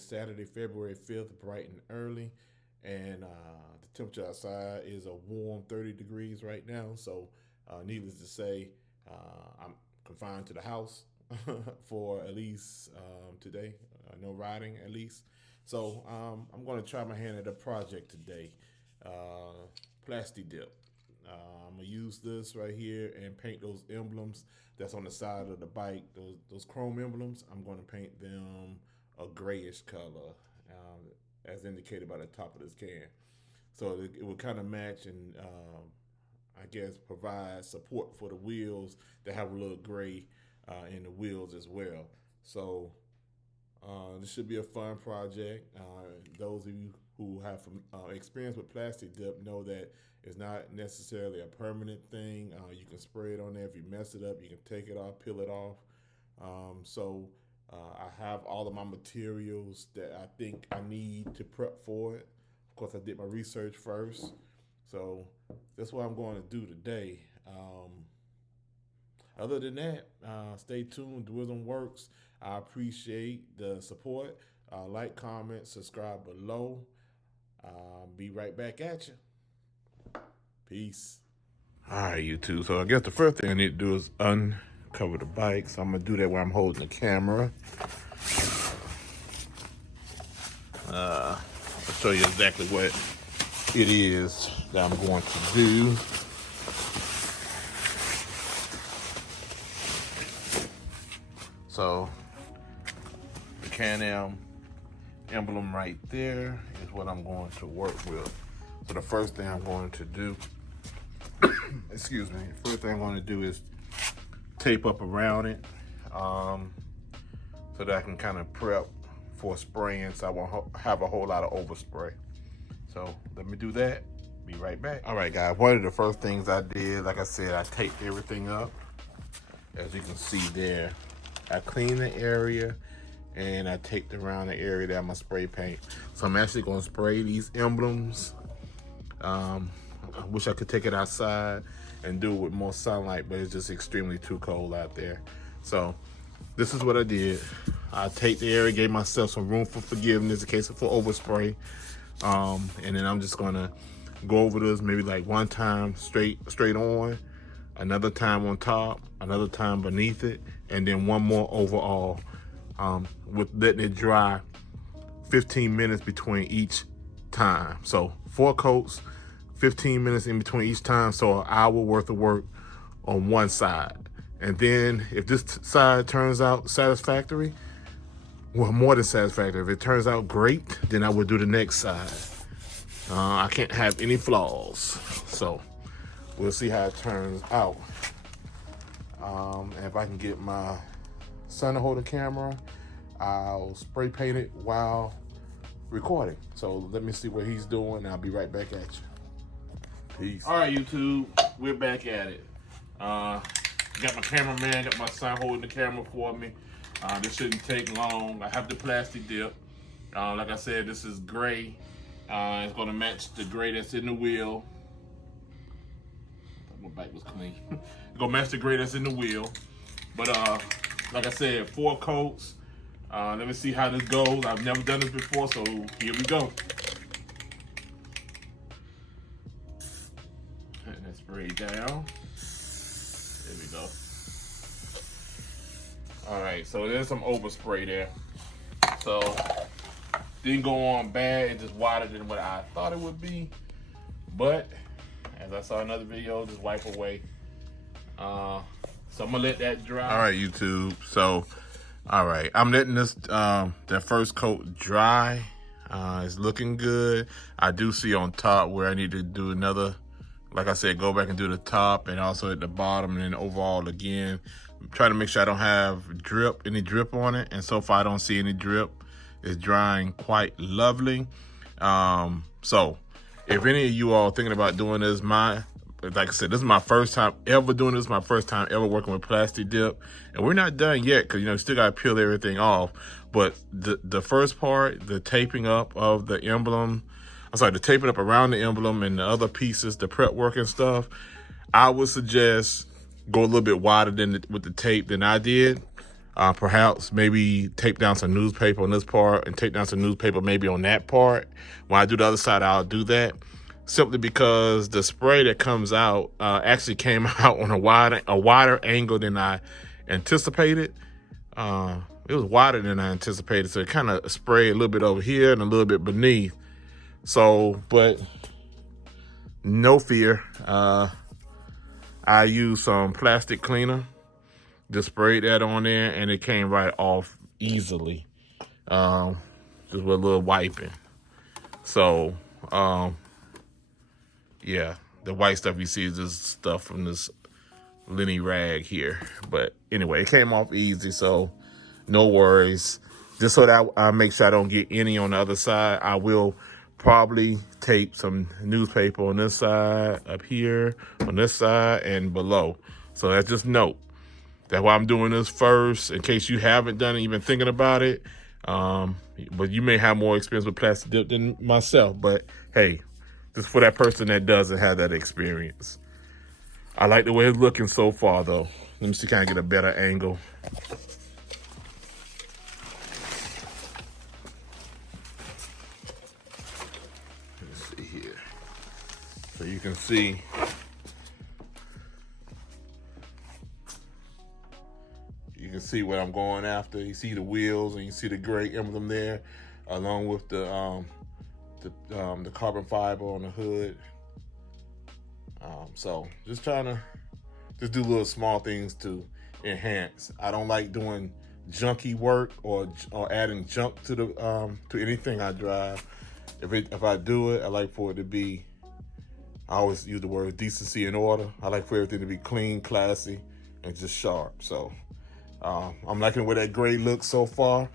is Saturday, February 5th, bright and early. And the temperature outside is a warm 30 degrees right now. So, needless to say, I'm confined to the house for at least today. No riding, at least. So, I'm going to try my hand at a project today. Plasti Dip. I'm gonna use this right here and paint those emblems that's on the side of the bike. Those chrome emblems. I'm going to paint them a grayish color, as indicated by the top of this can. So it will kind of match and I guess provide support for the wheels that have a little gray in the wheels as well. So this should be a fun project. Those of you who have experience with Plasti Dip know that it's not necessarily a permanent thing. You can spray it on there. If you mess it up, you can take it off, peel it off. I have all of my materials that I think I need to prep for it. Of course, I did my research first. So that's what I'm going to do today. Other than that, stay tuned. Wisdom Works. I appreciate the support. Like, comment, subscribe below. Be right back at you. Peace. All right, YouTube. So I guess the first thing I need to do is uncover the bike. So I'm going to do that while I'm holding the camera. I'll show you exactly what it is that I'm going to do. So the Can-Am emblem right there is what I'm going to work with. So the first thing I'm going to do, excuse me, first thing I'm going to do is tape up around it so that I can kind of prep for spraying so I won't have a whole lot of overspray. So let me do that. Be right back. All right, guys, one of the first things I did, like I said, I taped everything up. As you can see there, I cleaned the area and I taped around the area that I'm gonna spray paint. So I'm actually gonna spray these emblems. I wish I could take it outside and do it with more sunlight, but it's just extremely too cold out there. So this is what I did. I taped the area, gave myself some room for forgiveness in case of overspray. And then I'm just gonna go over this maybe like one time straight on, another time on top, another time beneath it, and then one more overall, with letting it dry 15 minutes between each time. So 4 coats, 15 minutes in between each time, so an hour worth of work on one side. And then if this side turns out satisfactory, well, more than satisfactory, if it turns out great, then I would do the next side. I can't have any flaws, so we'll see how it turns out. And if I can get my son to hold the camera, I'll spray paint it while recording. So let me see what he's doing. I'll be right back at you. Peace. All right, YouTube, we're back at it. Got my cameraman, got my son holding the camera for me. This shouldn't take long. I have the Plasti Dip. Like I said, this is gray. It's gonna match the gray that's in the wheel. My bike was clean. It's gonna match the gray that's in the wheel. But like I said, 4 coats. Let me see how this goes. I've never done this before, so here we go. And that's sprayed down. There we go. All right, so there's some overspray there. So didn't go on bad. It just wider than what I thought it would be. But as I saw another video, just wipe away. So I'm gonna let that dry. All right, YouTube. So, all right, I'm letting this that first coat dry. It's looking good. I do see on top where I need to do another. Like I said, go back and do the top and also at the bottom and then overall again. Try to make sure I don't have any drip on it. And so far I don't see any drip. It's drying quite lovely. So if any of you all thinking about doing this, like I said, this is my first time ever doing this. My first time ever working with Plasti Dip. And we're not done yet because, you know, still got to peel everything off. But the first part, the taping up of the emblem, the taping up around the emblem and the other pieces, the prep work and stuff, I would suggest go a little bit wider with the tape than I did. Perhaps maybe tape down some newspaper on this part and tape down some newspaper maybe on that part. When I do the other side, I'll do that. Simply because the spray that comes out actually came out on a wider angle than I anticipated. It was wider than I anticipated, so it kind of sprayed a little bit over here and a little bit beneath. So, but no fear. I used some plastic cleaner, just sprayed that on there, and it came right off easily, just with a little wiping. So, yeah, the white stuff you see is just stuff from this Lenny rag here. But anyway, it came off easy, so no worries. Just so that I make sure I don't get any on the other side, I will probably tape some newspaper on this side, up here, on this side, and below. So that's just note. That's why I'm doing this first, in case you haven't done it, even thinking about it. But you may have more experience with Plasti Dip than myself. But hey, just for that person that doesn't have that experience. I like the way it's looking so far, though. Let me see, kind of get a better angle. Let's see here. So you can see. You can see what I'm going after. You see the wheels and you see the gray emblem there, along with the carbon fiber on the hood. So just trying to just do little small things to enhance. I don't like doing junky work or adding junk to the to anything I drive. If I do it, I like for it to be. I always use the word decency and order. I like for everything to be clean, classy, and just sharp. So I'm liking the way that gray looks so far.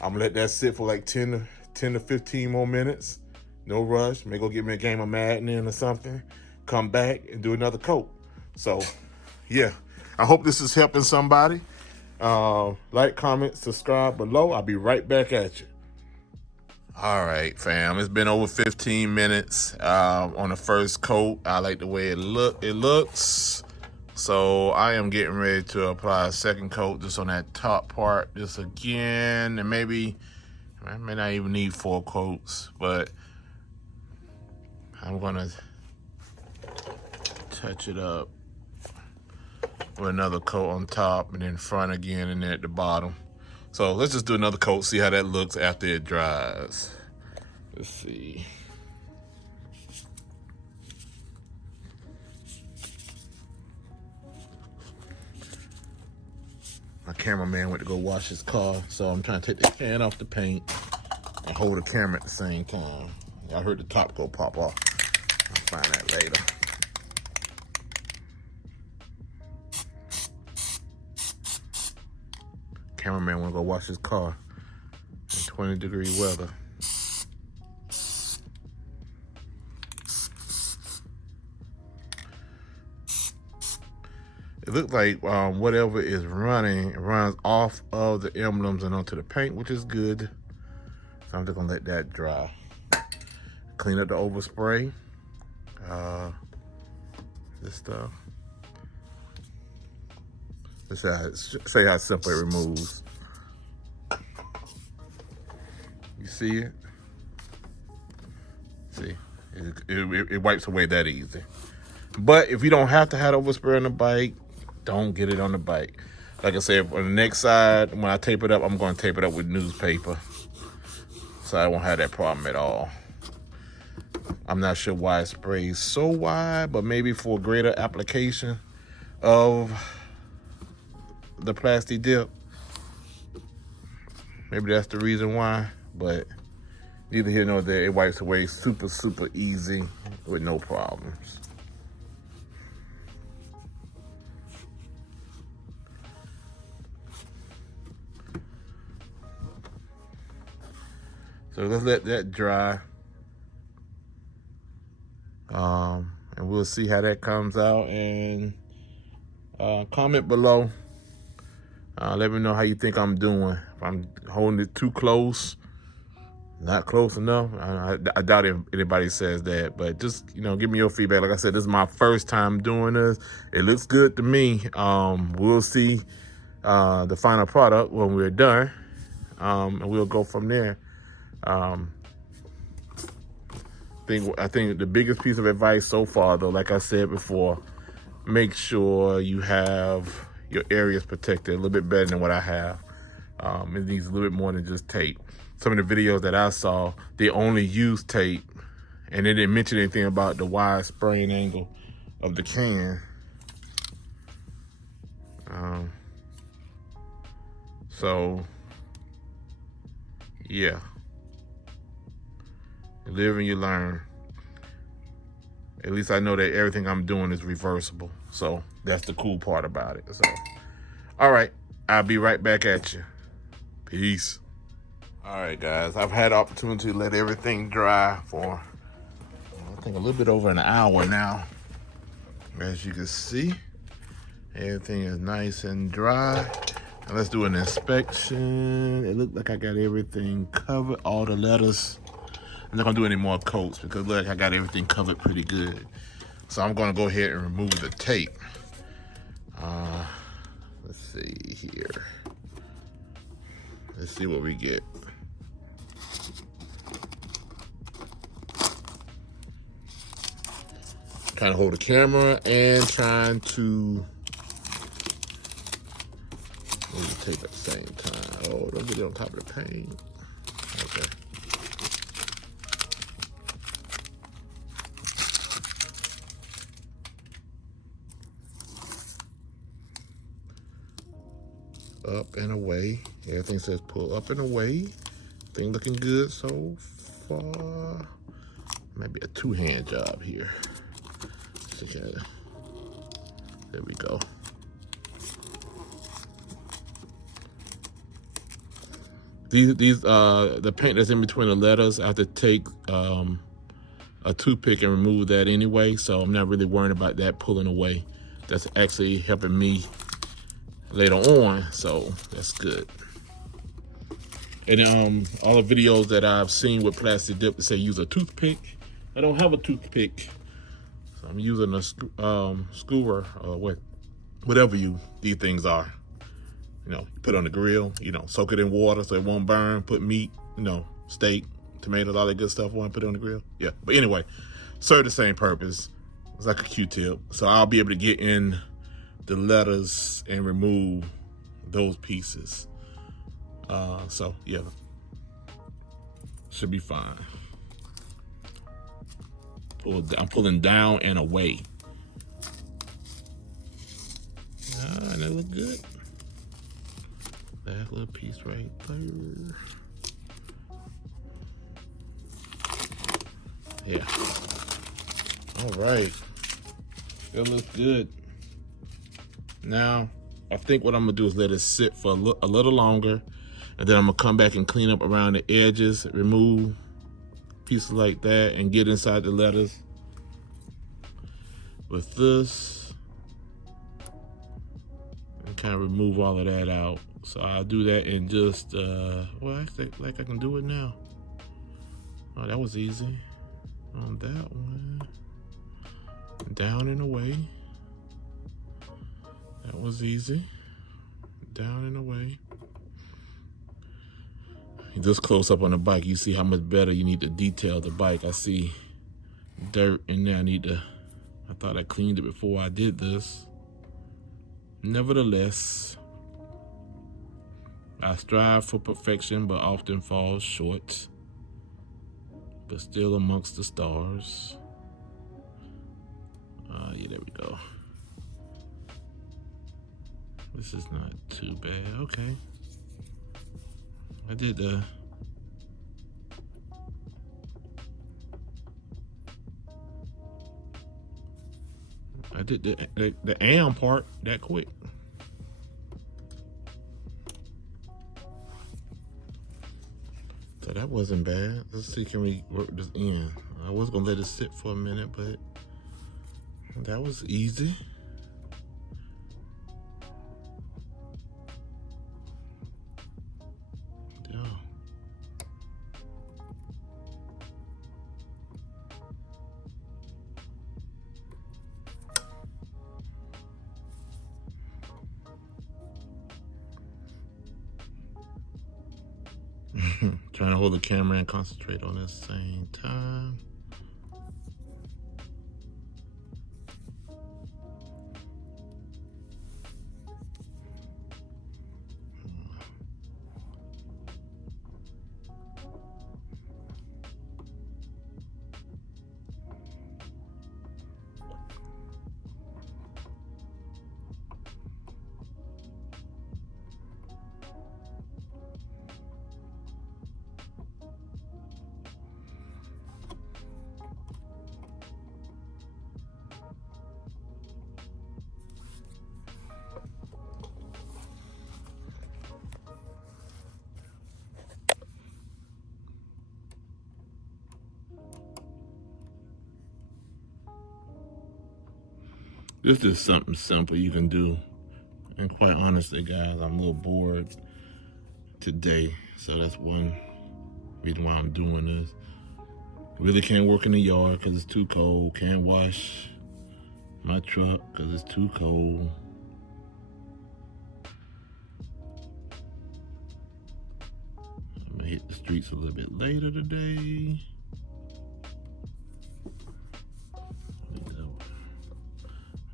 I'm gonna let that sit for like 10 to 15 more minutes. No rush. May go get me a game of Madden in or something. Come back and do another coat. So, yeah. I hope this is helping somebody. Like, comment, subscribe below. I'll be right back at you. All right, fam. It's been over 15 minutes on the first coat. I like the way it looks. So I am getting ready to apply a second coat just on that top part. Just again, and maybe I may not even need 4 coats, but I'm gonna touch it up with another coat on top and then front again and then at the bottom. So let's just do another coat, see how that looks after it dries. Let's see. My cameraman went to go wash his car, so I'm trying to take the can off the paint and hold the camera at the same time. I heard the top go pop off. I'll find that later. Cameraman want to go wash his car in 20-degree weather. It looks like whatever is running, it runs off of the emblems and onto the paint, which is good. So I'm just gonna let that dry. Clean up the overspray. This stuff. Let's say how simple it removes. You see it? See, it wipes away that easy. But if you don't have to have overspray on the bike, don't get it on the bike. Like I said, on the next side, when I tape it up, I'm going to tape it up with newspaper. So I won't have that problem at all. I'm not sure why it sprays so wide, but maybe for greater application of the Plasti Dip. Maybe that's the reason why, but neither here nor there. It wipes away super, super easy with no problems. So let's let that dry. And we'll see how that comes out. And comment below. Let me know how you think I'm doing. If I'm holding it too close, not close enough. I doubt if anybody says that, but just, give me your feedback. Like I said, this is my first time doing this. It looks good to me. We'll see the final product when we're done, and we'll go from there. I think the biggest piece of advice so far, though, like I said before, make sure you have your areas protected a little bit better than what I have. It needs a little bit more than just tape. Some of the videos that I saw, they only use tape, and they didn't mention anything about the wide spraying angle of the can. So, yeah. You live and you learn. At least I know that everything I'm doing is reversible. So that's the cool part about it. So, all right, I'll be right back at you. Peace. All right, guys, I've had the opportunity to let everything dry for, I think, a little bit over an hour now. As you can see, everything is nice and dry. Now let's do an inspection. It looked like I got everything covered, all the letters. I'm not gonna do any more coats because look, I got everything covered pretty good. So I'm gonna go ahead and remove the tape. Let's see here. Let's see what we get. Trying to hold the camera and trying to move the tape at the same time. Oh, don't get it on top of the paint. Okay. Up and away. Everything says pull up and away. Thing looking good so far. Maybe a two-hand job here. Okay. There we go. These the paint that's in between the letters, I have to take a toothpick and remove that anyway, so I'm not really worrying about that pulling away. That's actually helping me later on, so that's good. And all the videos that I've seen with Plasti Dip, they say use a toothpick. I don't have a toothpick, so I'm using a skewer or whatever these things are. You know, put it on the grill. You know, soak it in water so it won't burn. Put meat, you know, steak, tomatoes, all that good stuff. Want to put it on the grill? Yeah. But anyway, serve the same purpose. It's like a Q-tip, so I'll be able to get in the letters and remove those pieces. So yeah, should be fine. I'm pulling down and away. And it look good. That little piece right there. Yeah. All right. It looks good. Now, I think what I'm gonna do is let it sit for a little longer, and then I'm gonna come back and clean up around the edges, remove pieces like that, and get inside the letters with this, and kind of remove all of that out. So I'll do that in just, well, actually, like I can do it now. Oh, that was easy. On that one, down and away. That was easy. Down and away. Just close up on the bike, you see how much better you need to detail the bike. I see dirt in there. I thought I cleaned it before I did this. Nevertheless, I strive for perfection, but often fall short. But still amongst the stars. Yeah, there we go. This is not too bad. Okay. I did the am part that quick. So that wasn't bad. Let's see, can we work this in? I was gonna let it sit for a minute, but that was easy. Yeah. trying to hold the camera and concentrate on this same time. This is something simple you can do. And quite honestly, guys, I'm a little bored today. So that's one reason why I'm doing this. Really can't work in the yard because it's too cold. Can't wash my truck because it's too cold. I'm gonna hit the streets a little bit later today.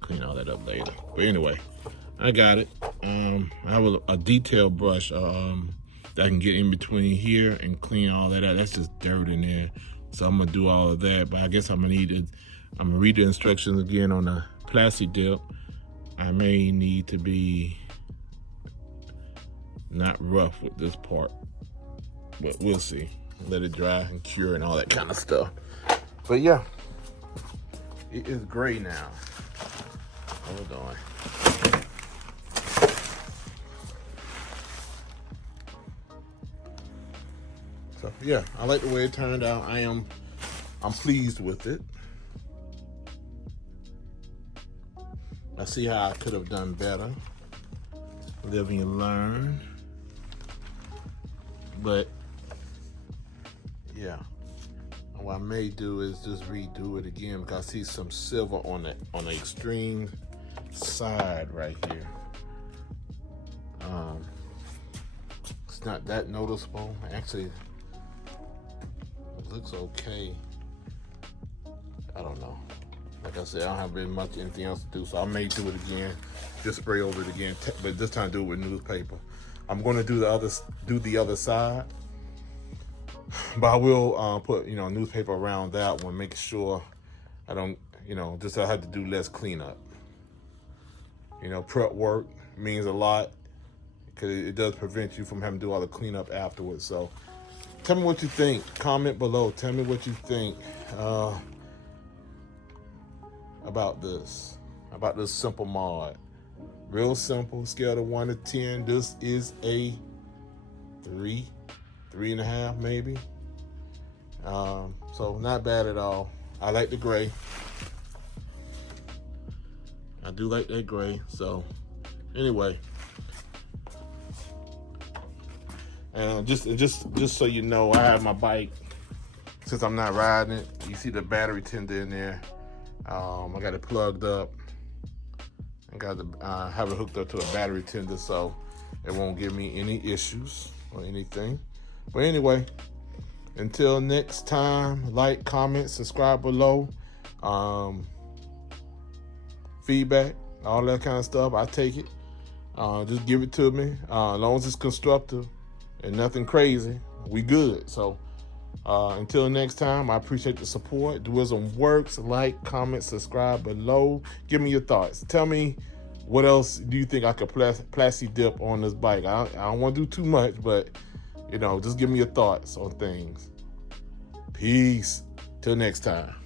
Clean all that up later. But anyway, I got it. I have a detail brush that I can get in between here and clean all that out. That's just dirt in there. So I'm gonna do all of that. But I guess I'm gonna read the instructions again on the Plasti Dip. I may need to be not rough with this part, but we'll see. Let it dry and cure and all that kind of stuff. But yeah, it is gray now. Hold on. So yeah, I like the way it turned out. I'm pleased with it. I see how I could have done better. Live and learn. But yeah, what I may do is just redo it again because I see some silver on the extreme side right here. It's not that noticeable. Actually, it looks okay. I don't know. Like I said, I don't have very much anything else to do, so I may do it again. Just spray over it again, but this time do it with newspaper. I'm going to do the other side, but I will put newspaper around that one, making sure I don't just I have to do less cleanup. Prep work means a lot because it does prevent you from having to do all the cleanup afterwards. So tell me what you think. Comment below. Tell me what you think about this simple mod. Real simple. Scale of 1 to 10. This is a 3.5 maybe. So not bad at all. I like the gray. I do like that gray. So anyway, and just so you know, I have my bike. Since I'm not riding it, you see the battery tender in there. I got it plugged up. I got to have it hooked up to a battery tender so it won't give me any issues or anything. But anyway, until next time, like, comment, subscribe below. Feedback, all that kind of stuff, I take it. Just give it to me. As long as it's constructive and nothing crazy, we good. So until next time, I appreciate the support. Duism works. Like, comment, subscribe below. Give me your thoughts. Tell me what else do you think I could Plasti Dip on this bike. I don't want to do too much, but just give me your thoughts on things. Peace. Till next time.